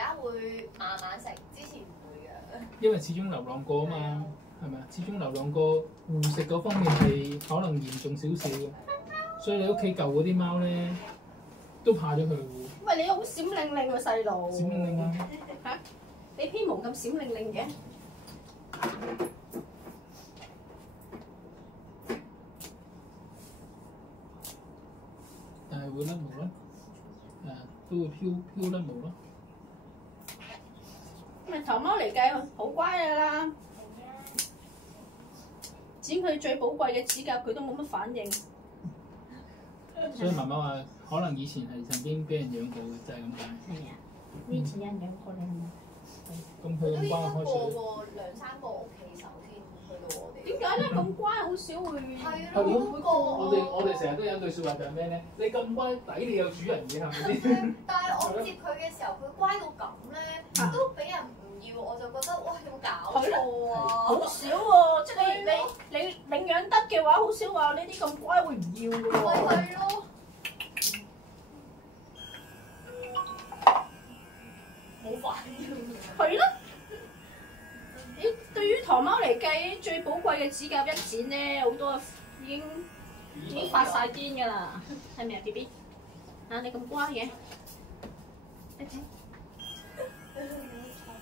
家會慢慢食，之前唔會嘅。因為始終流浪過啊嘛，係咪啊？始終流浪過護食嗰方面係可能嚴重少少嘅，所以你屋企舊嗰啲貓咧都怕咗佢喎。喂，你好閃靈靈個細路。閃靈靈啊！嚇！你篇毛咁閃靈靈嘅。但係會甩毛咯，都會飄甩毛咯。咪頭貓嚟計，好乖㗎啦。剪佢最寶貴嘅指甲，佢都冇乜反應。所以媽媽話，可能以前係曾經俾人養過嘅，就係咁解。係啊，以前有人養過你係咪？咁佢都應該咁乖開過水。過2、3個屋企手先去到我哋。點解咧？咁乖，好少會。係係咯，會過。我哋成日都有一句説話就係咩咧？你咁乖，抵你有主人嘅係咪先？但係我接佢嘅時候，佢乖到咁咧，都俾人唔要，我就覺得哇，有冇搞錯啊！好少喎，即係你領養得嘅話，好少話呢啲咁乖會唔要嘅咪喎。係咯，冇反應。係咯。對於唐貓嚟計，最寶貴嘅指甲一剪咧，好多已經發晒癲㗎啦，係咪啊 B B？啊，你咁乖嘅，一整，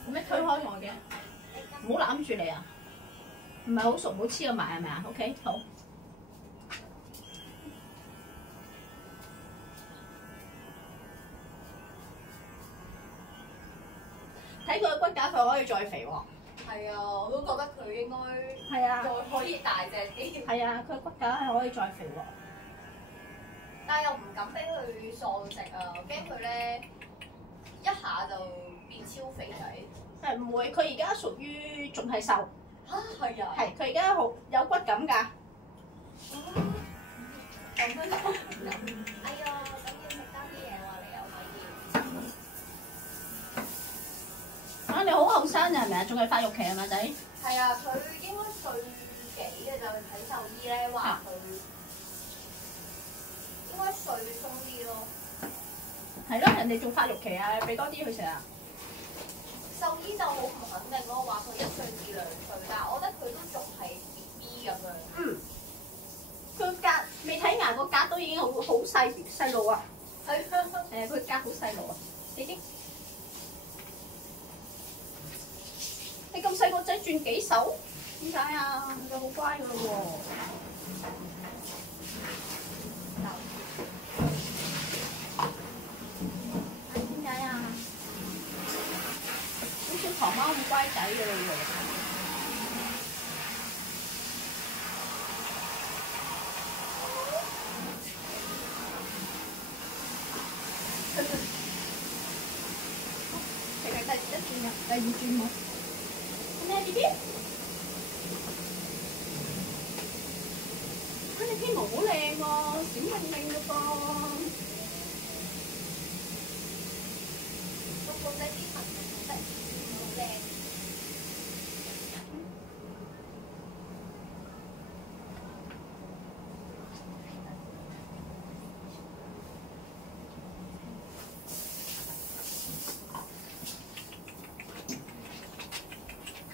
做咩推開我嘅？唔好攬住你啊！唔係好熟，唔好黐咗埋係咪啊 ？OK， 好。睇佢嘅骨架，佢可以再肥喎。係啊，我都覺得佢應該係啊，再可以大隻啲，係啊，佢骨架係可以再肥喎。但係又唔敢俾佢喪食啊，驚佢咧一下就變超肥仔。唔會，佢而家屬於仲係瘦，嚇係啊，係佢而家好有骨感㗎。咁樣都唔敢。哎呀，咁要食多啲嘢喎，你又可以。啊，你好後生啊，係咪啊？仲係發育期係咪仔？係啊，佢應該歲幾嘅就睇獸醫咧，話佢應該歲鬆啲咯。係咯，人哋仲發育期啊，俾多啲佢食啊。獸醫就好唔肯定咯，話佢1歲至2歲，但係我覺得佢都仲係 BB 咁樣。嗯。佢格未睇牙個格都已經好細路啊。係佢格好細路啊，已經。你咁細個仔轉幾手？點解啊？佢好乖㗎咯喎。點解啊？好似唐貓咁乖仔㗎咯喎。其實第1轉入，第2轉冇。咩 B B？ 你篇毛好靚喎，閃靈靈嘅噃。個仔啲紋得好靚。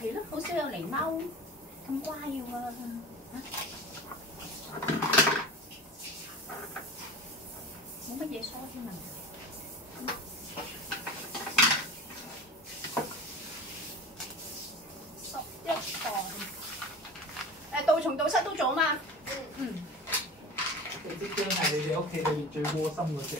係咯，好少有狸貓咁乖嘅喎。冇乜嘢梳添啊！11磅。杜蟲杜室都做啊嘛。嗯。佢即將係你哋屋企裏面最窩心嗰只。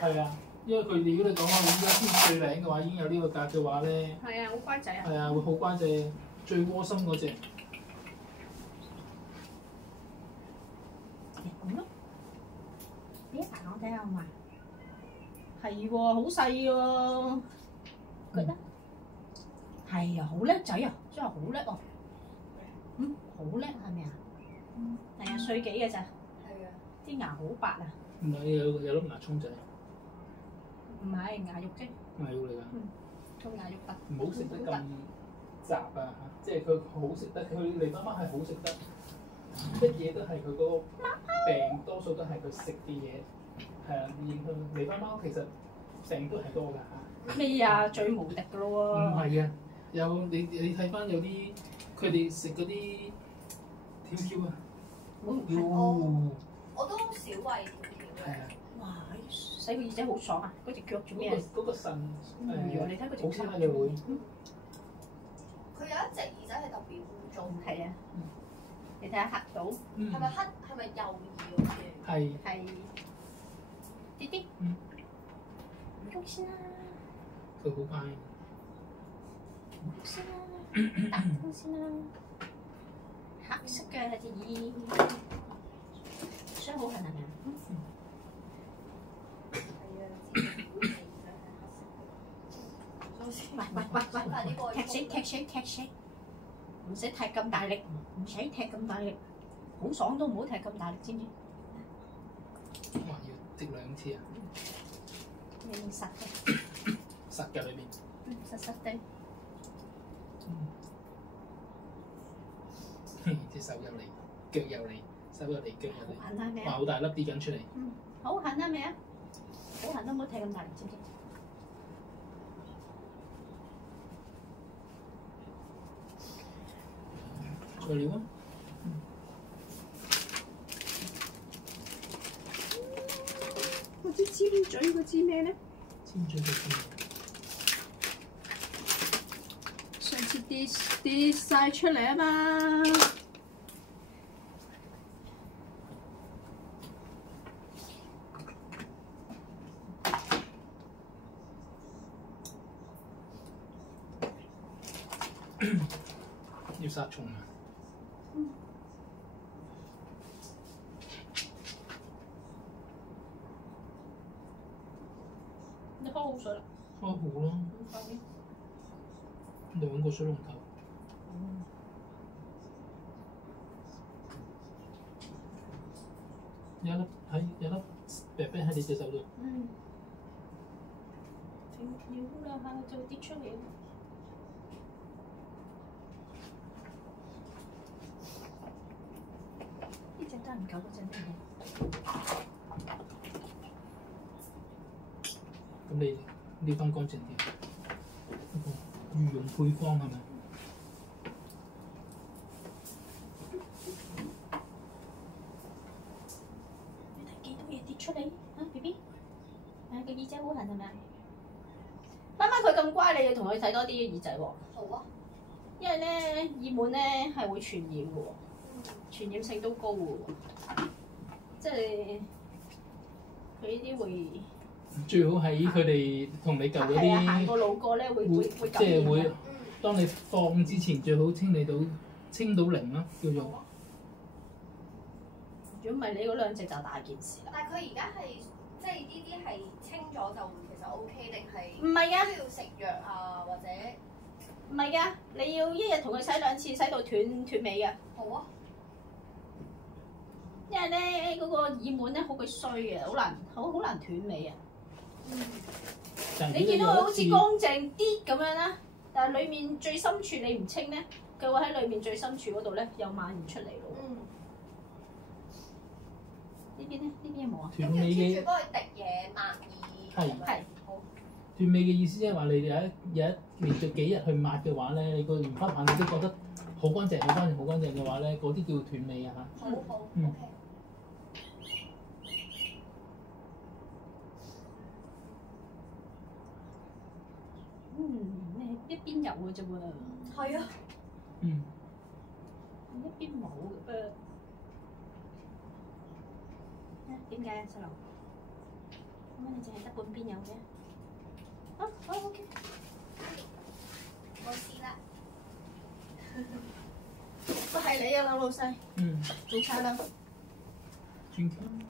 係啊，因為佢哋如果你講話，你依家先最靚嘅話，已經有呢個格嘅話咧。係啊，好乖仔啊。係啊，會好乖隻，最窩心嗰只。咁咯。呢排我睇下好嘛？係喎，好細喎。覺得係啊，好叻仔啊，真係好叻喎。好叻係咪啊？係啊，歲幾嘅咋？係啊。啲牙好白啊。唔係有粒牙葱仔。唔係牙肉啫。牙肉嚟㗎。個牙肉白。唔好食得咁雜啊！即係佢好食得，佢狸媽媽係好食得，乜嘢都係佢嗰個病，多數都係佢食嘅嘢係啊影響。狸媽媽其實成杯係多㗎嚇。咩啊？最無敵㗎咯唔喎！係嘅，有你睇翻有啲佢哋食嗰啲跳跳啊，哦我都少餵條條嘅。係啊，哇！洗個耳仔好爽啊！嗰隻腳做咩？嗰個腎你睇嗰隻好差嘅會，佢有一隻耳仔係特別污糟，係啊，你睇下黑到嗯係咪黑？係咪右耳嗰啲？係係啲啲，唔喐先啦，佢好乖，唔喐先啦，打風先啦。黑色嘅隻耳，傷好痕係咪啊？喂，踢死，唔使踢咁大力，唔使踢咁大力，好爽都唔好踢咁大力，知唔知？哇！要滴2次啊，你實嘅，實嘅裏邊。實地。隻手又嚟，腳又嚟，手又嚟，腳又嚟，好痕啦，係咪哇！啊？好大粒跌緊出嚟，好痕啦，未啊？好痕都唔好踢咁大力，知唔知？再料啊！嗰支尖嘴嗰支咩咧？尖嘴嘅尖，上次跌晒出嚟啊嘛！要殺蟲啊！你開好水啦。開好咯，2個水龍頭。有粒白冰喺你隻手度，停了兩下就跌出嚟。呢隻真係唔夠嗰隻咩？咁你撩翻乾淨啲。嗰個御用配方係咪？你睇幾多嘢跌出嚟啊 ，B B？啊，個耳仔好痕係咪啊？媽媽佢咁乖，你要同佢睇多啲耳仔喎。好啊，因為咧耳蟎咧係會傳染嘅喎，傳染性都高嘅喎，即係佢呢啲會最好喺佢哋同你舊嗰係啊行過啲，路過咧會即感染係會嘅。當你放之前最好清到零啦，叫做。如果唔係你嗰兩隻就大件事啦。但係佢而家係即係呢啲係清咗就其實 O K 定係唔係啊，都要食藥啊或者唔係㗎，你要一日同佢洗2次，洗到斷尾嘅。好啊？因為咧嗰個耳蟎咧好鬼衰嘅，好難斷尾啊！但係你見到佢好似如乾果淨啲咁樣啦，但係裡面最深處你唔清咧，佢會喺裡面最深處嗰度咧又蔓延出嚟咯。呢邊咧？呢邊有冇啊？斷尾跟住 keep 嘅住幫佢滴嘢抹耳。係係好。斷尾嘅意思即係話你哋有一連續幾日去抹嘅話咧，你個棉花棒你都覺得好乾淨嘅話咧，嗰啲叫斷尾啊嚇。好好嗯 OK。咩一邊有嘅啫喎，係啊。嗯，一邊冇嘅噃。點解啊，細路？咁你淨係得半邊有嘅？好 OK。我試啦。都係你啊，老細，嗯，早餐啦。轉圈。